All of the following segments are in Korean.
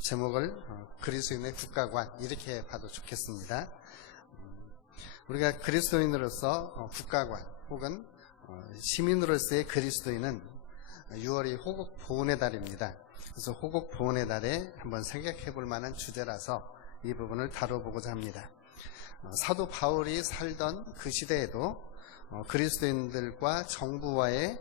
제목을 그리스도인의 국가관 이렇게 봐도 좋겠습니다. 우리가 그리스도인으로서 국가관 혹은 시민으로서의 그리스도인은 6월이 호국 보훈의 달입니다. 그래서 호국 보훈의 달에 한번 생각해 볼 만한 주제라서 이 부분을 다뤄보고자 합니다. 사도 바울이 살던 그 시대에도 그리스도인들과 정부와의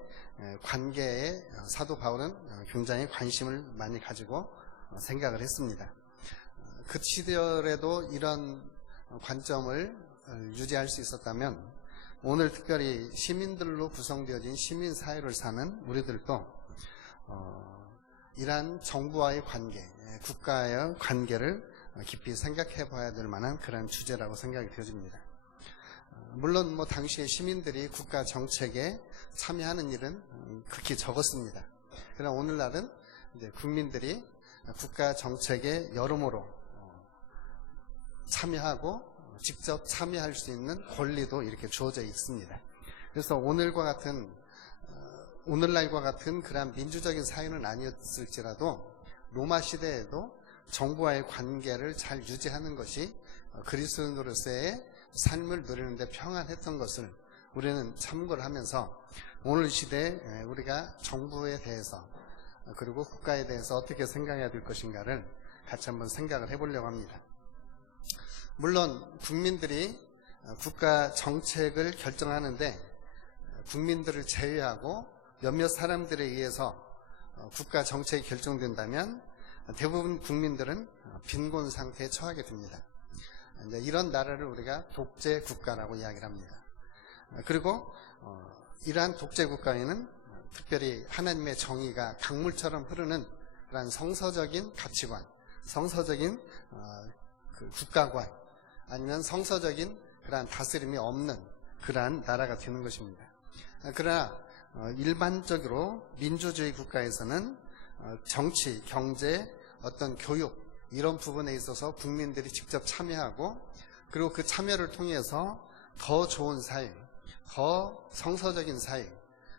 관계에 사도 바울은 굉장히 관심을 많이 가지고 생각을 했습니다. 그 시절에도 이런 관점을 유지할 수 있었다면 오늘 특별히 시민들로 구성되어진 시민사회를 사는 우리들도 이러한 정부와의 관계, 국가의 관계를 깊이 생각해 봐야 될 만한 그런 주제라고 생각이 되어집니다. 물론 당시의 시민들이 국가 정책에 참여하는 일은 극히 적었습니다. 그러나 오늘날은 이제 국민들이 국가 정책에 여러모로 참여하고 직접 참여할 수 있는 권리도 이렇게 주어져 있습니다. 그래서 오늘날과 같은 그러한 민주적인 사회는 아니었을지라도 로마 시대에도 정부와의 관계를 잘 유지하는 것이 그리스도인으로서의 삶을 누리는데 평안했던 것을 우리는 참고를 하면서 오늘 시대에 우리가 정부에 대해서 그리고 국가에 대해서 어떻게 생각해야 될 것인가를 같이 한번 생각을 해보려고 합니다. 물론 국민들이 국가 정책을 결정하는데 국민들을 제외하고 몇몇 사람들에 의해서 국가 정책이 결정된다면 대부분 국민들은 빈곤 상태에 처하게 됩니다. 이런 나라를 우리가 독재 국가라고 이야기를 합니다. 그리고 이러한 독재 국가에는 특별히 하나님의 정의가 강물처럼 흐르는 그런 성서적인 가치관, 성서적인 그 국가관, 아니면 성서적인 그러한 다스림이 없는 그러한 나라가 되는 것입니다. 그러나 일반적으로 민주주의 국가에서는 정치, 경제, 어떤 교육 이런 부분에 있어서 국민들이 직접 참여하고 그리고 그 참여를 통해서 더 좋은 사회, 더 성서적인 사회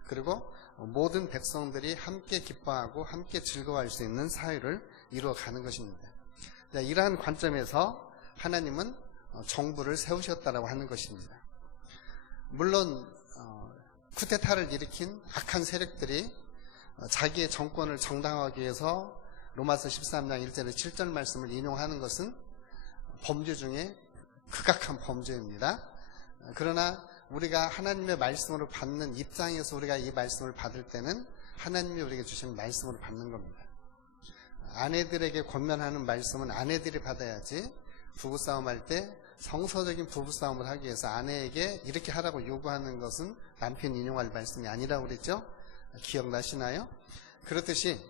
그리고 모든 백성들이 함께 기뻐하고 함께 즐거워할 수 있는 사회를 이루어가는 것입니다. 이러한 관점에서 하나님은 정부를 세우셨다라고 하는 것입니다. 물론 쿠데타를 일으킨 악한 세력들이 자기의 정권을 정당화하기 위해서 로마서 13장 1절에 7절 말씀을 인용하는 것은 범죄 중에 극악한 범죄입니다. 그러나 우리가 하나님의 말씀으로 받는 입장에서 우리가 이 말씀을 받을 때는 하나님이 우리에게 주신 말씀으로 받는 겁니다. 아내들에게 권면하는 말씀은 아내들이 받아야지 부부싸움할 때 성서적인 부부싸움을 하기 위해서 아내에게 이렇게 하라고 요구하는 것은 남편이 인용할 말씀이 아니라고 그랬죠? 기억나시나요? 그렇듯이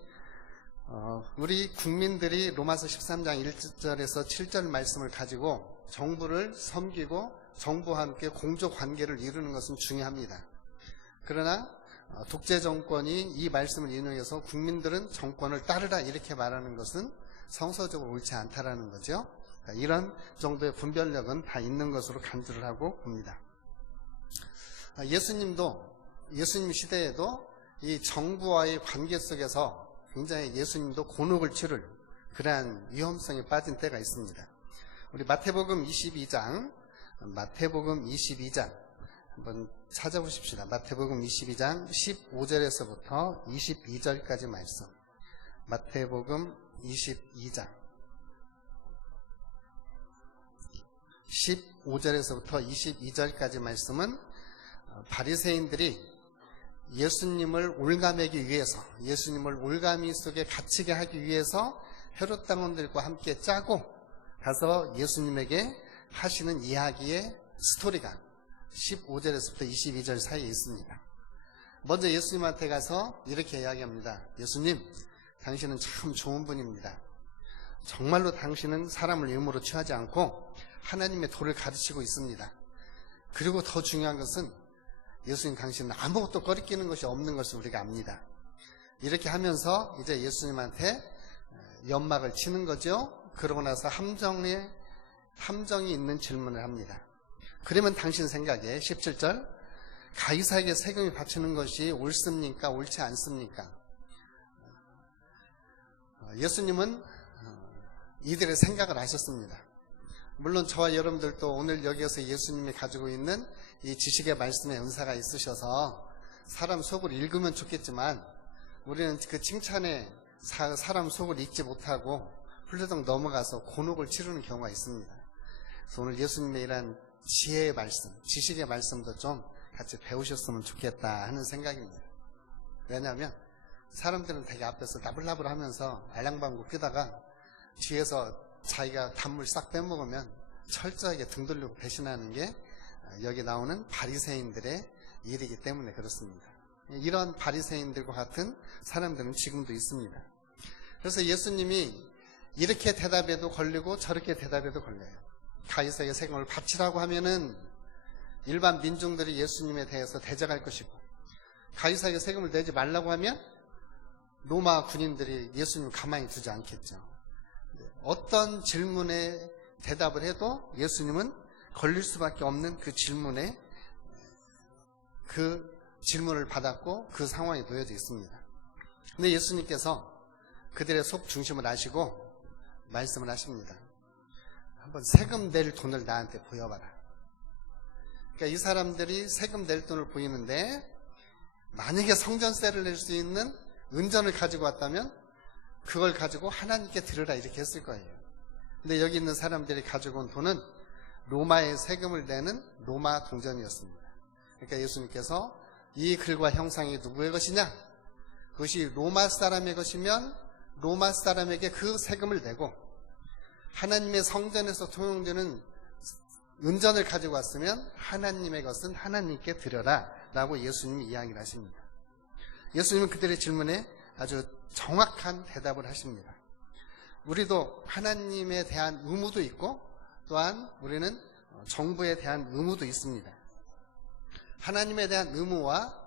우리 국민들이 로마서 13장 1절에서 7절 말씀을 가지고 정부를 섬기고 정부와 함께 공조 관계를 이루는 것은 중요합니다. 그러나 독재 정권이 이 말씀을 인용해서 국민들은 정권을 따르라 이렇게 말하는 것은 성서적으로 옳지 않다라는 거죠. 이런 정도의 분별력은 다 있는 것으로 간주를 하고 봅니다. 예수님 시대에도 이 정부와의 관계 속에서 굉장히 예수님도 곤혹을 치를 그러한 위험성에 빠진 때가 있습니다. 우리 마태복음 22장 한번 찾아보십시다. 마태복음 22장 15절에서부터 22절까지 말씀. 마태복음 22장 15절에서부터 22절까지 말씀은 바리새인들이 예수님을 올가매기 위해서, 예수님을 올가미 속에 갇히게 하기 위해서 헤롯 당원들과 함께 짜고 가서 예수님에게 하시는 이야기의 스토리가 15절에서부터 22절 사이에 있습니다. 먼저 예수님한테 가서 이렇게 이야기합니다. 예수님, 당신은 참 좋은 분입니다. 정말로 당신은 사람을 유물로 취하지 않고 하나님의 도를 가르치고 있습니다. 그리고 더 중요한 것은 예수님 당신은 아무것도 꺼리끼는 것이 없는 것을 우리가 압니다. 이렇게 하면서 이제 예수님한테 연막을 치는 거죠. 그러고 나서 함정이 있는 질문을 합니다. 그러면 당신 생각에 17절 가이사에게 세금이 바치는 것이 옳습니까? 옳지 않습니까? 예수님은 이들의 생각을 하셨습니다. 물론 저와 여러분들도 오늘 여기에서 예수님이 가지고 있는 이 지식의 말씀의 은사가 있으셔서 사람 속을 읽으면 좋겠지만 우리는 그 칭찬에 사람 속을 읽지 못하고 훌레덩 넘어가서 곤혹을 치르는 경우가 있습니다. 그래서 오늘 예수님의 이런 지혜의 말씀, 지식의 말씀도 좀 같이 배우셨으면 좋겠다 하는 생각입니다. 왜냐하면 사람들은 되게 앞에서 나불나불 하면서 알랑방구 끄다가 뒤에서 자기가 단물 싹 빼먹으면 철저하게 등 돌리고 배신하는 게 여기 나오는 바리새인들의 일이기 때문에 그렇습니다. 이런 바리새인들과 같은 사람들은 지금도 있습니다. 그래서 예수님이 이렇게 대답해도 걸리고 저렇게 대답해도 걸려요. 가이사에게 세금을 바치라고 하면은 일반 민중들이 예수님에 대해서 대적할 것이고, 가이사에게 세금을 내지 말라고 하면 로마 군인들이 예수님을 가만히 두지 않겠죠. 어떤 질문에 대답을 해도 예수님은 걸릴 수밖에 없는 그 질문에 그 질문을 받았고 그 상황에 놓여져 있습니다. 근데 예수님께서 그들의 속 중심을 아시고 말씀을 하십니다. 한번 세금 낼 돈을 나한테 보여봐라. 그러니까 이 사람들이 세금 낼 돈을 보이는데 만약에 성전세를 낼 수 있는 은전을 가지고 왔다면 그걸 가지고 하나님께 드리라 이렇게 했을 거예요. 근데 여기 있는 사람들이 가지고 온 돈은 로마의 세금을 내는 로마 동전이었습니다. 그러니까 예수님께서 이 글과 형상이 누구의 것이냐? 그것이 로마 사람의 것이면 로마 사람에게 그 세금을 내고, 하나님의 성전에서 통용되는 은전을 가지고 왔으면 하나님의 것은 하나님께 드려라 라고 예수님이 이야기를 하십니다. 예수님은 그들의 질문에 아주 정확한 대답을 하십니다. 우리도 하나님에 대한 의무도 있고 또한 우리는 정부에 대한 의무도 있습니다. 하나님에 대한 의무와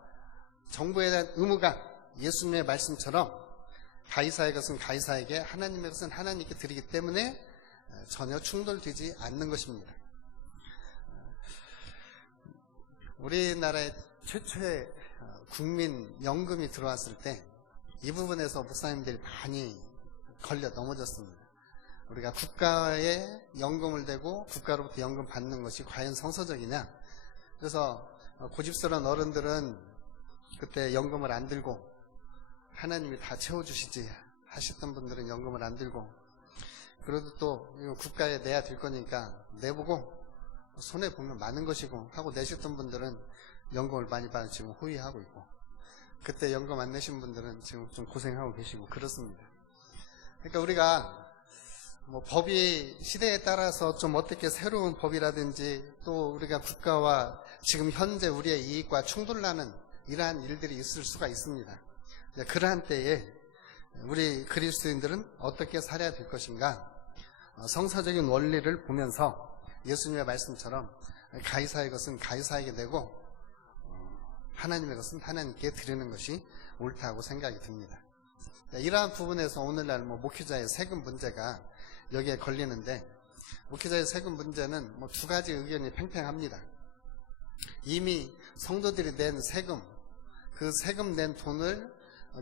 정부에 대한 의무가 예수님의 말씀처럼 가이사의 것은 가이사에게, 하나님의 것은 하나님께 드리기 때문에 전혀 충돌되지 않는 것입니다. 우리나라의 최초의 국민연금이 들어왔을 때 이 부분에서 목사님들이 많이 걸려 넘어졌습니다. 우리가 국가에 연금을 대고 국가로부터 연금 받는 것이 과연 성서적이냐. 그래서 고집스러운 어른들은 그때 연금을 안 들고 하나님이 다 채워주시지 하셨던 분들은 연금을 안 들고, 그래도 또 국가에 내야 될 거니까 내보고 손해보면 많은 것이고 하고 내셨던 분들은 연금을 많이 받아 지금 후회하고 있고, 그때 연금 안 내신 분들은 지금 좀 고생하고 계시고 그렇습니다. 그러니까 우리가 뭐 법이 시대에 따라서 좀 어떻게 새로운 법이라든지 또 우리가 국가와 지금 현재 우리의 이익과 충돌나는 이러한 일들이 있을 수가 있습니다. 그러한 때에 우리 그리스도인들은 어떻게 살아야 될 것인가? 성서적인 원리를 보면서 예수님의 말씀처럼 가이사의 것은 가이사에게 내고 하나님의 것은 하나님께 드리는 것이 옳다고 생각이 듭니다. 이러한 부분에서 오늘날 목회자의 세금 문제가 여기에 걸리는데, 목회자의 세금 문제는 두 가지 의견이 팽팽합니다. 이미 성도들이 낸 세금, 그 세금 낸 돈을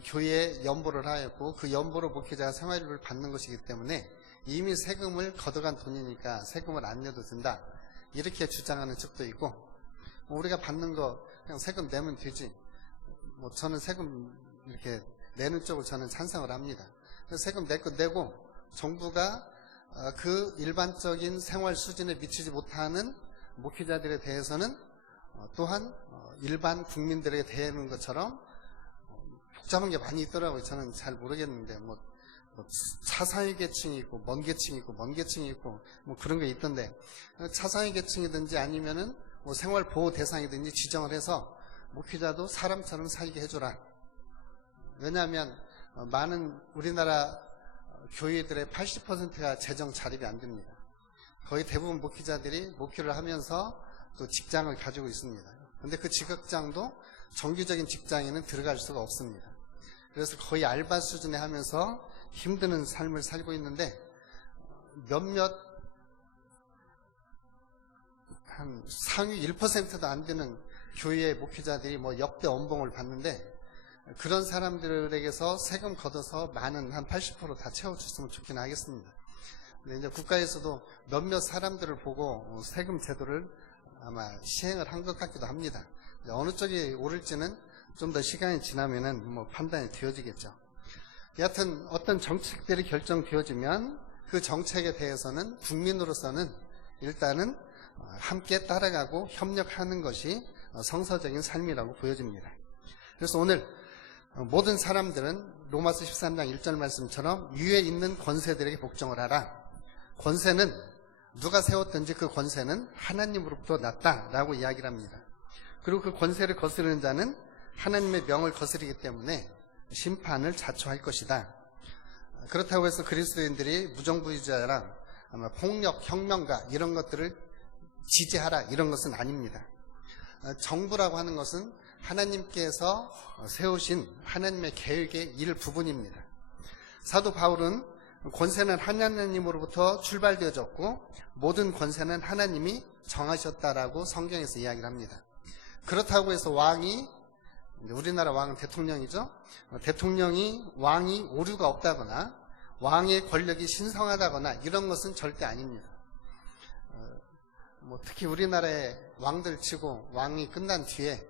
교회에 연보를 하였고 그 연보로 목회자가 생활비를 받는 것이기 때문에 이미 세금을 걷어간 돈이니까 세금을 안 내도 된다, 이렇게 주장하는 측도 있고, 우리가 받는 거 그냥 세금 내면 되지, 저는 세금 이렇게 내는 쪽을 저는 찬성을 합니다. 세금 낼 거 내고 정부가 그 일반적인 생활 수준에 미치지 못하는 목회자들에 대해서는 또한 일반 국민들에게 대하는 것처럼 복잡한 게 많이 있더라고요. 저는 잘 모르겠는데 차상위 계층이 있고 먼 계층이 있고 먼 계층이 있고 그런 게 있던데, 차상위 계층이든지 아니면은 생활 보호 대상이든지 지정을 해서 목회자도 사람처럼 살게 해줘라. 왜냐하면 많은 우리나라 교회들의 80%가 재정 자립이 안 됩니다. 거의 대부분 목회자들이 목회를 하면서 또 직장을 가지고 있습니다. 그런데 그 직업장도 정규적인 직장에는 들어갈 수가 없습니다. 그래서 거의 알바 수준에 하면서 힘드는 삶을 살고 있는데, 몇몇 한 상위 1%도 안 되는 교회의 목회자들이 역대 연봉을 받는데, 그런 사람들에게서 세금 걷어서 많은 한 80% 다 채워줬으면 좋긴 하겠습니다. 근데 이제 국가에서도 몇몇 사람들을 보고 세금 제도를 아마 시행을 한 것 같기도 합니다. 어느 쪽이 옳을지는 좀 더 시간이 지나면은 뭐 판단이 되어지겠죠. 여하튼 어떤 정책들이 결정되어지면 그 정책에 대해서는 국민으로서는 일단은 함께 따라가고 협력하는 것이 성서적인 삶이라고 보여집니다. 그래서 오늘 모든 사람들은 로마서 13장 1절 말씀처럼 위에 있는 권세들에게 복종을 하라. 권세는 누가 세웠든지 그 권세는 하나님으로부터 났다라고 이야기를 합니다. 그리고 그 권세를 거스르는 자는 하나님의 명을 거스르기 때문에 심판을 자초할 것이다. 그렇다고 해서 그리스도인들이 무정부주의자랑 폭력, 혁명가 이런 것들을 지지하라 이런 것은 아닙니다. 정부라고 하는 것은 하나님께서 세우신 하나님의 계획의 일부분입니다. 사도 바울은 권세는 하나님으로부터 출발되어졌고 모든 권세는 하나님이 정하셨다라고 성경에서 이야기를 합니다. 그렇다고 해서 왕이, 우리나라 왕은 대통령이죠. 왕이 오류가 없다거나 왕의 권력이 신성하다거나 이런 것은 절대 아닙니다. 특히 우리나라의 왕들 치고 왕이 끝난 뒤에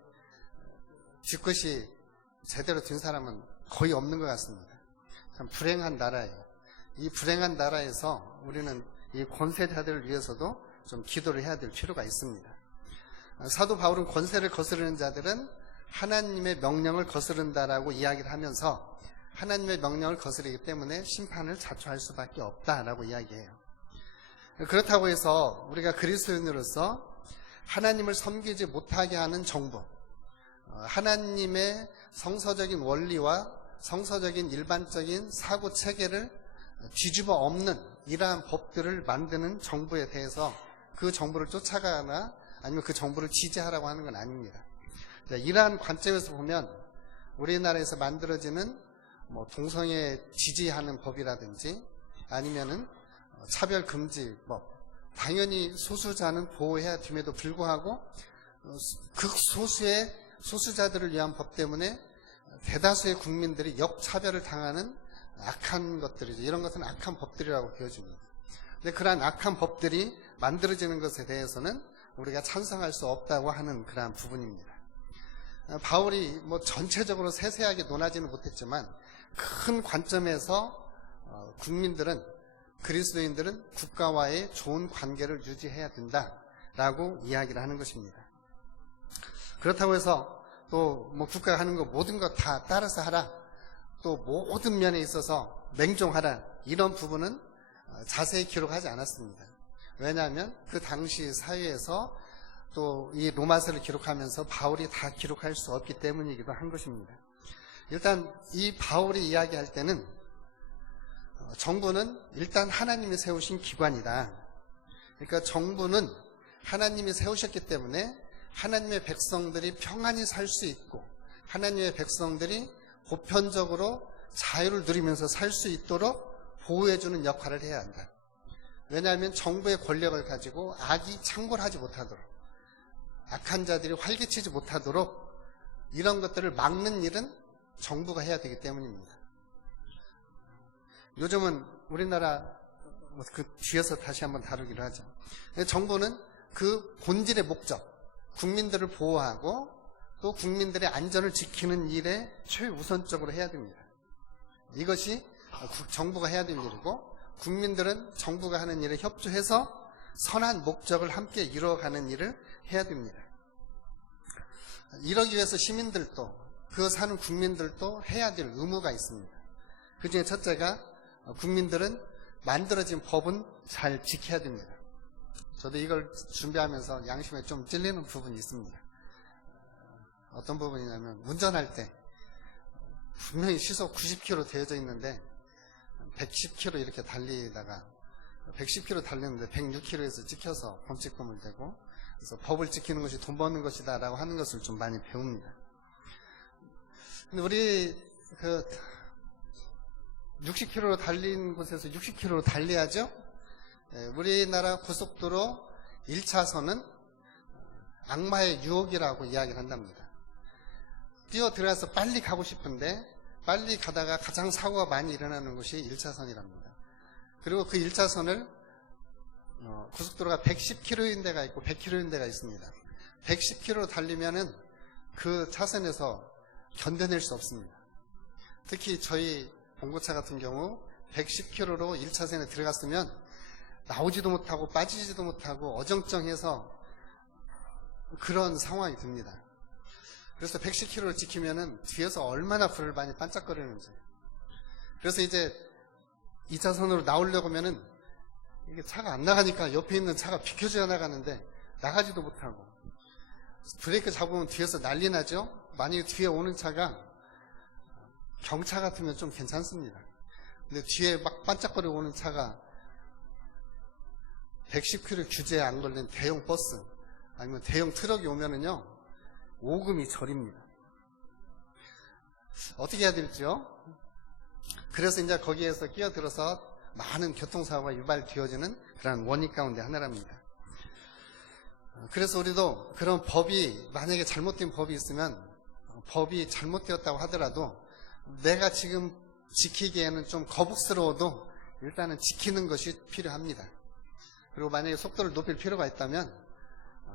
뒤끝이 제대로 된 사람은 거의 없는 것 같습니다. 참 불행한 나라예요. 이 불행한 나라에서 우리는 이 권세자들을 위해서도 좀 기도를 해야 될 필요가 있습니다. 사도 바울은 권세를 거스르는 자들은 하나님의 명령을 거스른다라고 이야기를 하면서 하나님의 명령을 거스르기 때문에 심판을 자초할 수밖에 없다라고 이야기해요. 그렇다고 해서 우리가 그리스도인으로서 하나님을 섬기지 못하게 하는 정부, 하나님의 성서적인 원리와 성서적인 일반적인 사고 체계를 뒤집어 엎는 이러한 법들을 만드는 정부에 대해서 그 정부를 쫓아가거나 아니면 그 정부를 지지하라고 하는 건 아닙니다. 이러한 관점에서 보면 우리나라에서 만들어지는 동성애 지지하는 법이라든지 아니면은 차별금지법, 당연히 소수자는 보호해야 됨에도 불구하고 극소수의 소수자들을 위한 법 때문에 대다수의 국민들이 역차별을 당하는 악한 것들이죠. 이런 것은 악한 법들이라고 보여집니다. 근데 그러한 악한 법들이 만들어지는 것에 대해서는 우리가 찬성할 수 없다고 하는 그러한 부분입니다. 바울이 전체적으로 세세하게 논하지는 못했지만 큰 관점에서 그리스도인들은 국가와의 좋은 관계를 유지해야 된다라고 이야기를 하는 것입니다. 그렇다고 해서 또 국가가 하는 거 모든 거 다 따라서 하라, 또 모든 면에 있어서 맹종하라 이런 부분은 자세히 기록하지 않았습니다. 왜냐하면 그 당시 사회에서 또 이 로마서를 기록하면서 바울이 다 기록할 수 없기 때문이기도 한 것입니다. 일단 이 바울이 이야기할 때는 정부는 일단 하나님이 세우신 기관이다. 그러니까 정부는 하나님이 세우셨기 때문에 하나님의 백성들이 평안히 살 수 있고 하나님의 백성들이 보편적으로 자유를 누리면서 살 수 있도록 보호해주는 역할을 해야 한다. 왜냐하면 정부의 권력을 가지고 악이 창궐하지 못하도록, 악한 자들이 활개치지 못하도록 이런 것들을 막는 일은 정부가 해야 되기 때문입니다. 요즘은 우리나라 그 뒤에서 다시 한번 다루기로 하죠. 정부는 그 본질의 목적, 국민들을 보호하고 또 국민들의 안전을 지키는 일에 최우선적으로 해야 됩니다. 이것이 정부가 해야 될 일이고 국민들은 정부가 하는 일에 협조해서 선한 목적을 함께 이루어가는 일을 해야 됩니다. 이러기 위해서 시민들도 그 사는 국민들도 해야 될 의무가 있습니다. 그 중에 첫째가 국민들은 만들어진 법은 잘 지켜야 됩니다. 저도 이걸 준비하면서 양심에 좀 찔리는 부분이 있습니다. 어떤 부분이냐면 운전할 때 분명히 시속 90km 되어져 있는데 110km 이렇게 달리다가 110km 달리는데 106km에서 찍혀서 범칙금을 대고 그래서 법을 지키는 것이 돈 버는 것이다 라고 하는 것을 좀 많이 배웁니다. 근데 우리 60km로 달린 곳에서 60km로 달려야죠. 우리나라 고속도로 1차선은 악마의 유혹이라고 이야기를 한답니다. 뛰어 들어가서 빨리 가고 싶은데 빨리 가다가 가장 사고가 많이 일어나는 곳이 1차선이랍니다. 그리고 그 1차선을 고속도로가 110km인 데가 있고 100km인 데가 있습니다. 110km 달리면은 그 차선에서 견뎌낼 수 없습니다. 특히 저희 봉고차 같은 경우 110km로 1차선에 들어갔으면 나오지도 못하고 빠지지도 못하고 어정쩡해서 그런 상황이 듭니다. 그래서 110km를 지키면은 뒤에서 얼마나 불을 많이 반짝거리는지. 그래서 이제 2차선으로 나오려고 하면은 이게 차가 안 나가니까 옆에 있는 차가 비켜줘야 나가는데 나가지도 못하고, 브레이크 잡으면 뒤에서 난리 나죠. 만약에 뒤에 오는 차가 경차 같으면 좀 괜찮습니다. 근데 뒤에 막 반짝거리고 오는 차가 110km 규제에 안 걸린 대형 버스 아니면 대형 트럭이 오면은요, 오금이 저립니다. 어떻게 해야 될지요? 그래서 이제 거기에서 끼어들어서 많은 교통사고가 유발되어지는 그런 원인 가운데 하나랍니다. 그래서 우리도 그런 법이, 만약에 잘못된 법이 있으면 법이 잘못되었다고 하더라도 내가 지금 지키기에는 좀 거북스러워도 일단은 지키는 것이 필요합니다. 그리고 만약에 속도를 높일 필요가 있다면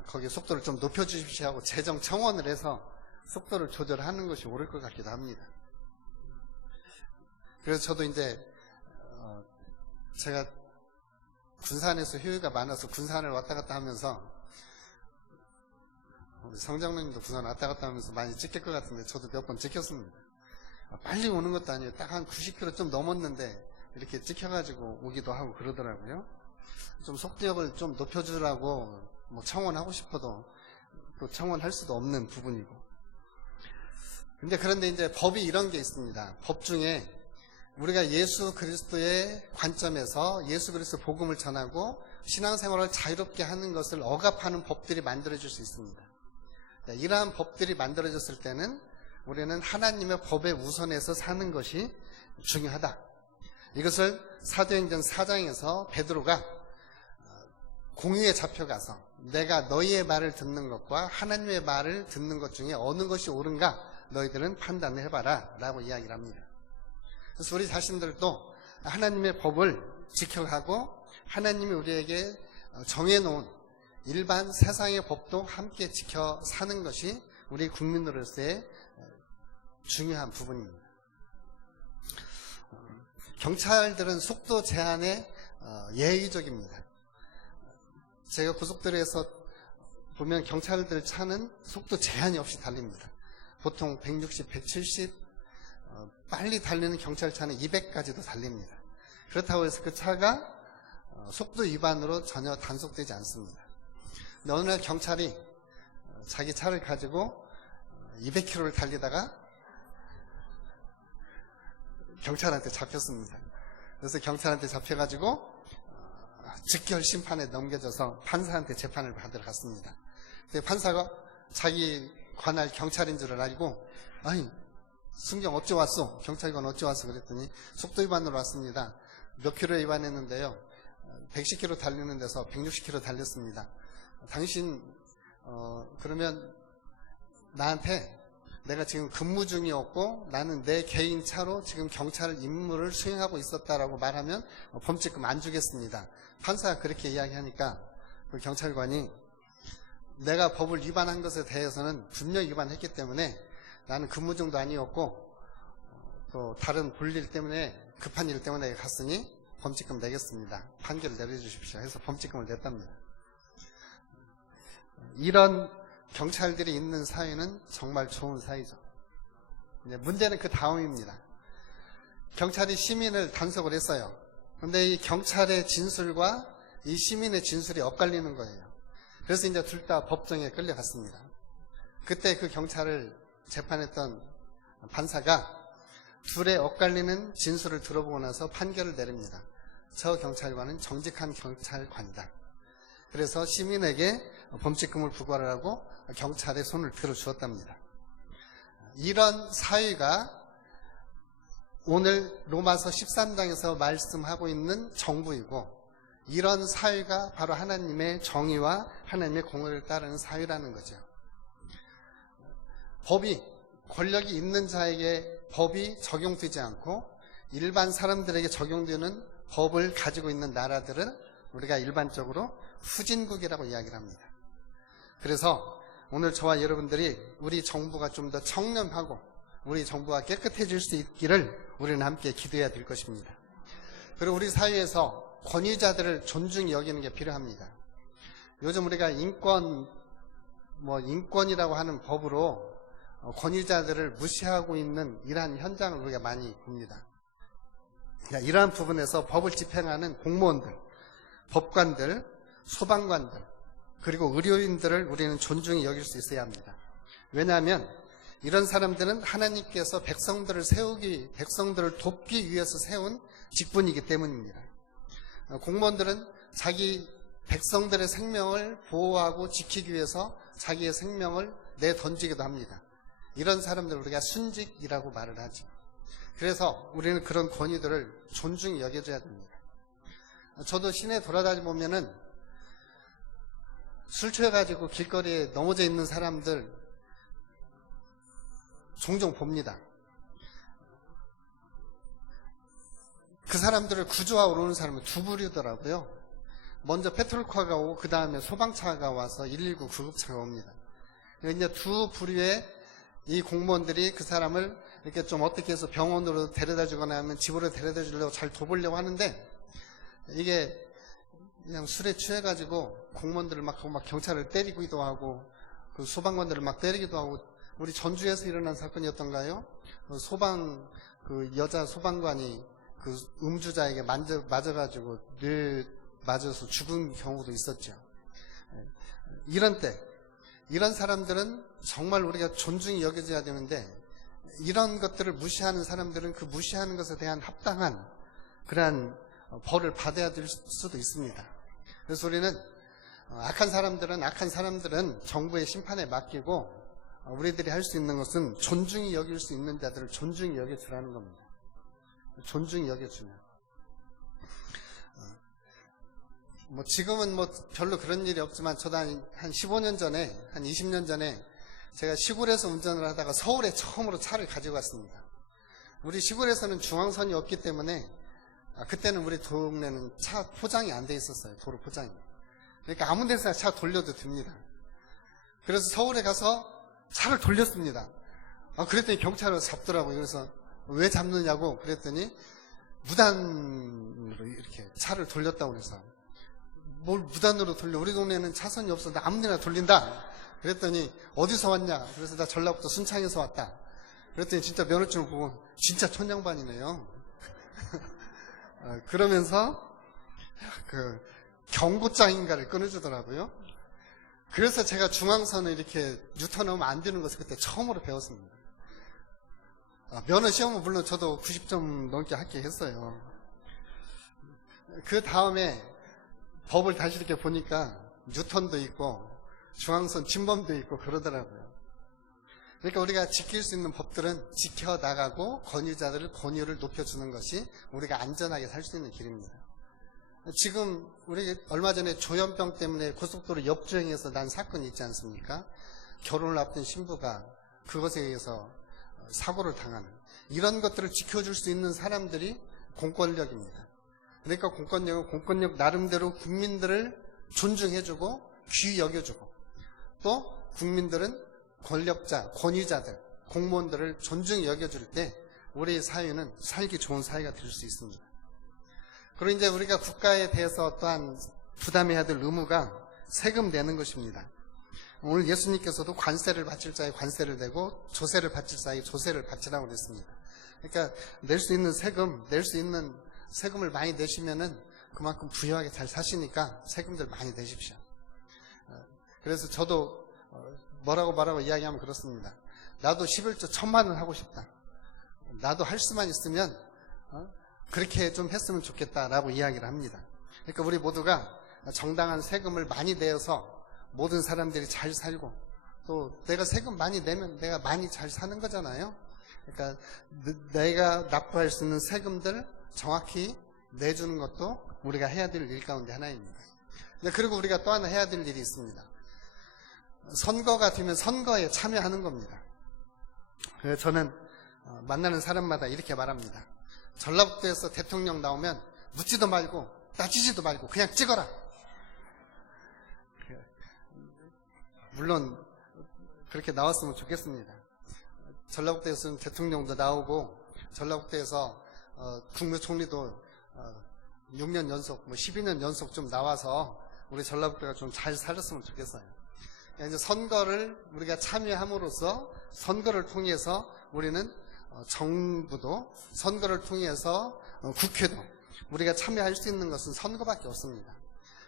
거기 속도를 좀 높여주십시오 하고 재정 청원을 해서 속도를 조절하는 것이 옳을 것 같기도 합니다. 그래서 저도 이제 제가 군산에서 휴유가 많아서 군산을 왔다 갔다 하면서, 우리 성장로님도 군산 왔다 갔다 하면서 많이 찍힐 것 같은데 저도 몇 번 찍혔습니다. 빨리 오는 것도 아니에요. 딱 한 90km 좀 넘었는데 이렇게 찍혀가지고 오기도 하고 그러더라고요. 좀 속도력을 좀 높여주라고 뭐 청원하고 싶어도 또 청원할 수도 없는 부분이고. 그런데 이제 법이 이런 게 있습니다. 법 중에 우리가 예수 그리스도의 관점에서 예수 그리스도 복음을 전하고 신앙생활을 자유롭게 하는 것을 억압하는 법들이 만들어질 수 있습니다. 이러한 법들이 만들어졌을 때는 우리는 하나님의 법에 우선해서 사는 것이 중요하다. 이것을 사도행전 4장에서 베드로가 공유에 잡혀가서 내가 너희의 말을 듣는 것과 하나님의 말을 듣는 것 중에 어느 것이 옳은가 너희들은 판단을 해봐라 라고 이야기를 합니다. 그래서 우리 자신들도 하나님의 법을 지켜가고 하나님이 우리에게 정해놓은 일반 세상의 법도 함께 지켜 사는 것이 우리 국민으로서의 중요한 부분입니다. 경찰들은 속도 제한에 예의적입니다. 제가 고속도로에서 보면 경찰들 차는 속도 제한이 없이 달립니다. 보통 160, 170, 빨리 달리는 경찰차는 200까지도 달립니다. 그렇다고 해서 그 차가 속도 위반으로 전혀 단속되지 않습니다. 근데 어느 날 경찰이 자기 차를 가지고 200km를 달리다가 경찰한테 잡혔습니다. 그래서 경찰한테 잡혀가지고 즉결 심판에 넘겨져서 판사한테 재판을 받으러 갔습니다. 근데 판사가 자기 관할 경찰인 줄을 알고, 아니 순경 어찌 왔어? 경찰관 어찌 왔어? 그랬더니 속도 위반으로 왔습니다. 몇 킬로 위반했는데요, 110km 달리는 데서 160km 달렸습니다. 당신 그러면 나한테 내가 지금 근무 중이었고 나는 내 개인 차로 지금 경찰 임무를 수행하고 있었다라고 말하면 범칙금 안 주겠습니다. 판사가 그렇게 이야기하니까 그 경찰관이 내가 법을 위반한 것에 대해서는 분명히 위반했기 때문에 나는 근무 중도 아니었고 또 다른 볼일 때문에 급한 일 때문에 갔으니 범칙금 내겠습니다. 판결을 내려주십시오 해서 범칙금을 냈답니다. 이런 경찰들이 있는 사회는 정말 좋은 사회죠. 문제는 그 다음입니다. 경찰이 시민을 단속을 했어요. 그런데 이 경찰의 진술과 이 시민의 진술이 엇갈리는 거예요. 그래서 이제 둘 다 법정에 끌려갔습니다. 그때 그 경찰을 재판했던 판사가 둘의 엇갈리는 진술을 들어보고 나서 판결을 내립니다. 저 경찰관은 정직한 경찰관이다. 그래서 시민에게 범칙금을 부과하라고 경찰의 손을 들어주었답니다. 이런 사회가 오늘 로마서 13장에서 말씀하고 있는 정부이고, 이런 사회가 바로 하나님의 정의와 하나님의 공의를 따르는 사회라는 거죠. 법이, 권력이 있는 자에게 법이 적용되지 않고 일반 사람들에게 적용되는 법을 가지고 있는 나라들은 우리가 일반적으로 후진국이라고 이야기를 합니다. 그래서 오늘 저와 여러분들이 우리 정부가 좀 더 청렴하고 우리 정부가 깨끗해질 수 있기를 우리는 함께 기도해야 될 것입니다. 그리고 우리 사회에서 권위자들을 존중히 여기는 게 필요합니다. 요즘 우리가 인권이라고 하는 법으로 권위자들을 무시하고 있는 이러한 현장을 우리가 많이 봅니다. 그러니까 이러한 부분에서 법을 집행하는 공무원들, 법관들, 소방관들, 그리고 의료인들을 우리는 존중히 여길 수 있어야 합니다. 왜냐하면 이런 사람들은 하나님께서 백성들을 돕기 위해서 세운 직분이기 때문입니다. 공무원들은 자기 백성들의 생명을 보호하고 지키기 위해서 자기의 생명을 내던지기도 합니다. 이런 사람들을 우리가 순직이라고 말을 하죠. 그래서 우리는 그런 권위들을 존중히 여겨줘야 됩니다. 저도 시내 돌아다니 보면은 술 취해가지고 길거리에 넘어져 있는 사람들 종종 봅니다. 그 사람들을 구조하러 오는 사람은 두 부류더라고요. 먼저 페트롤카가 오고 그 다음에 소방차가 와서 119 구급차가 옵니다. 이제 두 부류의 이 공무원들이 그 사람을 이렇게 좀 어떻게 해서 병원으로 데려다 주거나 하면 집으로 데려다 주려고 잘 도보려고 하는데, 이게 그냥 술에 취해가지고 공무원들을 막 경찰을 때리기도 하고 그 소방관들을 막 때리기도 하고, 우리 전주에서 일어난 사건이었던가요? 그 여자 소방관이 그 음주자에게 맞아가지고 맞아서 죽은 경우도 있었죠. 이런 사람들은 정말 우리가 존중히 여겨져야 되는데, 이런 것들을 무시하는 사람들은 그 무시하는 것에 대한 합당한 그러한 벌을 받아야 될 수도 있습니다. 그래서 우리는 악한 사람들은 정부의 심판에 맡기고, 우리들이 할 수 있는 것은 존중히 여길 수 있는 자들을 존중히 여겨주라는 겁니다. 존중히 여겨주면. 지금은 별로 그런 일이 없지만, 저도 한 15년 전에, 한 20년 전에 제가 시골에서 운전을 하다가 서울에 처음으로 차를 가지고 갔습니다. 우리 시골에서는 중앙선이 없기 때문에, 그때는 우리 동네는 차 포장이 안 돼 있었어요. 도로 포장이. 그러니까 아무 데서나 차 돌려도 됩니다. 그래서 서울에 가서 차를 돌렸습니다. 그랬더니 경찰을 잡더라고요. 그래서 왜 잡느냐고 그랬더니 무단으로 이렇게 차를 돌렸다고 그래서, 뭘 무단으로 돌려? 우리 동네는 차선이 없어서 아무 데나 돌린다. 그랬더니 어디서 왔냐? 그래서 나 전라북도 순창에서 왔다. 그랬더니 진짜 면허증을 보고 진짜 천냥반이네요. 그러면서 그 경고장인가를 끊어주더라고요. 그래서 제가 중앙선을 이렇게 유턴하면 안 되는 것을 그때 처음으로 배웠습니다. 면허 시험은 물론 저도 90점 넘게 합격했어요. 그 다음에 법을 다시 이렇게 보니까 뉴턴도 있고 중앙선 침범도 있고 그러더라고요. 그러니까 우리가 지킬 수 있는 법들은 지켜나가고 권유를 높여주는 것이 우리가 안전하게 살 수 있는 길입니다. 지금 우리 얼마 전에 조현병 때문에 고속도로 역주행해서 난 사건이 있지 않습니까? 결혼을 앞둔 신부가 그것에 의해서 사고를 당하는, 이런 것들을 지켜줄 수 있는 사람들이 공권력입니다. 그러니까 공권력 나름대로 국민들을 존중해주고 귀히 여겨주고, 또 국민들은 권력자, 권위자들, 공무원들을 존중히 여겨줄 때 우리 사회는 살기 좋은 사회가 될 수 있습니다. 그리고 이제 우리가 국가에 대해서 또한 부담해야 될 의무가 세금 내는 것입니다. 오늘 예수님께서도 관세를 바칠 자에 관세를 내고 조세를 바칠 자에 조세를 바치라고 그랬습니다. 그러니까 낼 수 있는 세금을 많이 내시면은 그만큼 부유하게 잘 사시니까 세금들 많이 내십시오. 그래서 저도 뭐라고 이야기하면 그렇습니다. 나도 11조 1000만 원 하고 싶다. 나도 할 수만 있으면 그렇게 좀 했으면 좋겠다라고 이야기를 합니다. 그러니까 우리 모두가 정당한 세금을 많이 내어서 모든 사람들이 잘 살고, 또 내가 세금 많이 내면 내가 많이 잘 사는 거잖아요. 그러니까 내가 납부할 수 있는 세금들 정확히 내주는 것도 우리가 해야 될 일 가운데 하나입니다. 그리고 우리가 또 하나 해야 될 일이 있습니다. 선거가 되면 선거에 참여하는 겁니다. 그래서 저는 만나는 사람마다 이렇게 말합니다. 전라북도에서 대통령 나오면 묻지도 말고 따지지도 말고 그냥 찍어라. 물론 그렇게 나왔으면 좋겠습니다. 전라북도에서는 대통령도 나오고 전라북도에서 국무총리도 6년 연속, 12년 연속 좀 나와서 우리 전라북도가 좀 잘 살았으면 좋겠어요. 이제 선거를 우리가 참여함으로써 선거를 통해서 우리는 정부도 선거를 통해서 국회도 우리가 참여할 수 있는 것은 선거밖에 없습니다.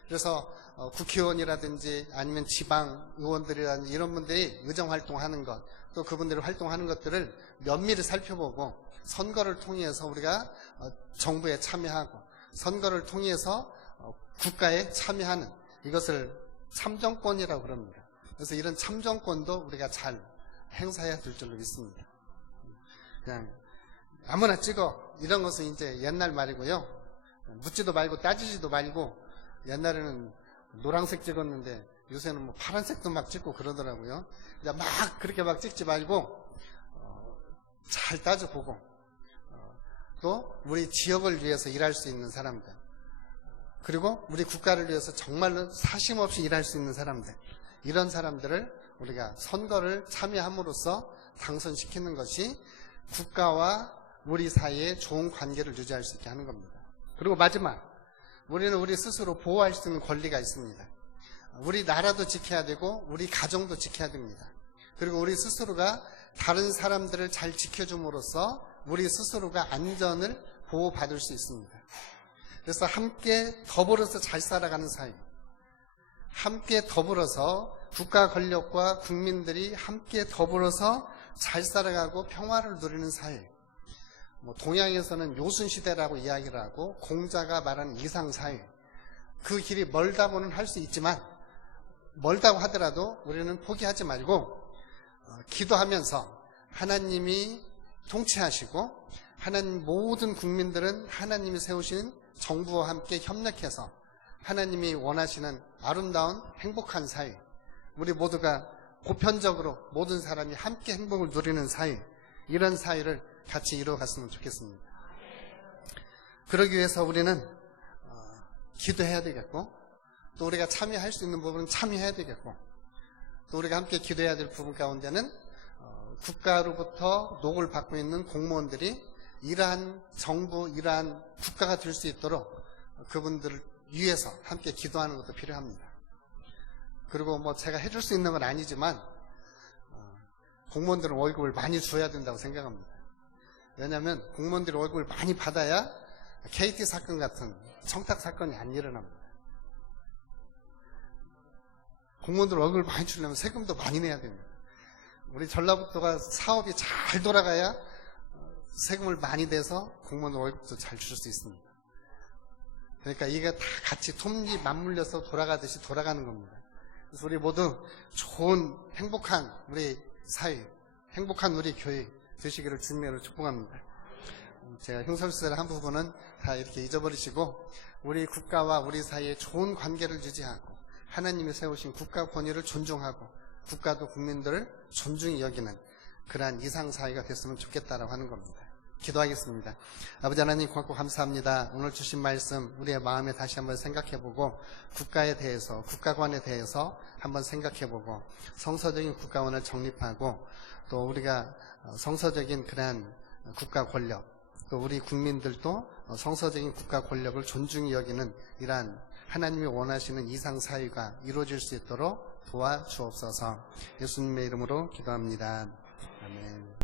그래서 국회의원이라든지 아니면 지방 의원들이라든지 이런 분들이 의정활동하는 것, 또 그분들이 활동하는 것들을 면밀히 살펴보고 선거를 통해서 우리가 정부에 참여하고 선거를 통해서 국가에 참여하는 이것을 참정권이라고 그럽니다. 그래서 이런 참정권도 우리가 잘 행사해야 될 줄로 믿습니다. 그냥 아무나 찍어 이런 것은 이제 옛날 말이고요. 묻지도 말고 따지지도 말고 옛날에는 노란색 찍었는데 요새는 뭐 파란색도 막 찍고 그러더라고요. 막 그렇게 막 찍지 말고 잘 따져보고 또 우리 지역을 위해서 일할 수 있는 사람들 그리고 우리 국가를 위해서 정말로 사심없이 일할 수 있는 사람들 이런 사람들을 우리가 선거를 참여함으로써 당선시키는 것이 국가와 우리 사이에 좋은 관계를 유지할 수 있게 하는 겁니다. 그리고 마지막 우리는 우리 스스로 보호할 수 있는 권리가 있습니다. 우리 나라도 지켜야 되고 우리 가정도 지켜야 됩니다. 그리고 우리 스스로가 다른 사람들을 잘 지켜줌으로써 우리 스스로가 안전을 보호받을 수 있습니다. 그래서 함께 더불어서 잘 살아가는 사회, 함께 더불어서 국가 권력과 국민들이 함께 더불어서 잘 살아가고 평화를 누리는 사회. 동양에서는 요순시대라고 이야기를 하고 공자가 말하는 이상사회. 그 길이 멀다고는 할 수 있지만 멀다고 하더라도 우리는 포기하지 말고 기도하면서 하나님이 통치하시고 하나님 모든 국민들은 하나님이 세우신 정부와 함께 협력해서 하나님이 원하시는 아름다운 행복한 사회, 우리 모두가 보편적으로 모든 사람이 함께 행복을 누리는 사회, 이런 사회를 같이 이루어갔으면 좋겠습니다. 그러기 위해서 우리는 기도해야 되겠고 또 우리가 참여할 수 있는 부분은 참여해야 되겠고 또 우리가 함께 기도해야 될 부분 가운데는 국가로부터 녹을 받고 있는 공무원들이 이러한 정부, 이러한 국가가 될 수 있도록 그분들을 위해서 함께 기도하는 것도 필요합니다. 그리고 제가 해줄 수 있는 건 아니지만 공무원들은 월급을 많이 줘야 된다고 생각합니다. 왜냐하면 공무원들이 월급을 많이 받아야 KT 사건 같은 청탁 사건이 안 일어납니다. 공무원들 월급을 많이 주려면 세금도 많이 내야 됩니다. 우리 전라북도가 사업이 잘 돌아가야 세금을 많이 내서 공무원 월급도 잘 줄 수 있습니다. 그러니까 이게 다 같이 톱니 맞물려서 돌아가듯이 돌아가는 겁니다. 그래서 우리 모두 좋은 행복한 우리 사회, 행복한 우리 교회 되시기를 주님으로 축복합니다. 제가 흉설수를 한 부분은 다 이렇게 잊어버리시고 우리 국가와 우리 사이에 좋은 관계를 유지하고 하나님이 세우신 국가 권위를 존중하고 국가도 국민들을 존중히 여기는 그러한 이상사회가 됐으면 좋겠다라고 하는 겁니다. 기도하겠습니다. 아버지 하나님 고맙고 감사합니다. 오늘 주신 말씀 우리의 마음에 다시 한번 생각해보고 국가에 대해서 국가관에 대해서 한번 생각해보고 성서적인 국가관을 정립하고 또 우리가 성서적인 그러한 국가 권력 또 우리 국민들도 성서적인 국가 권력을 존중히 여기는 이러한 하나님이 원하시는 이상사회가 이루어질 수 있도록 도와주옵소서. 예수님의 이름으로 기도합니다. 아멘.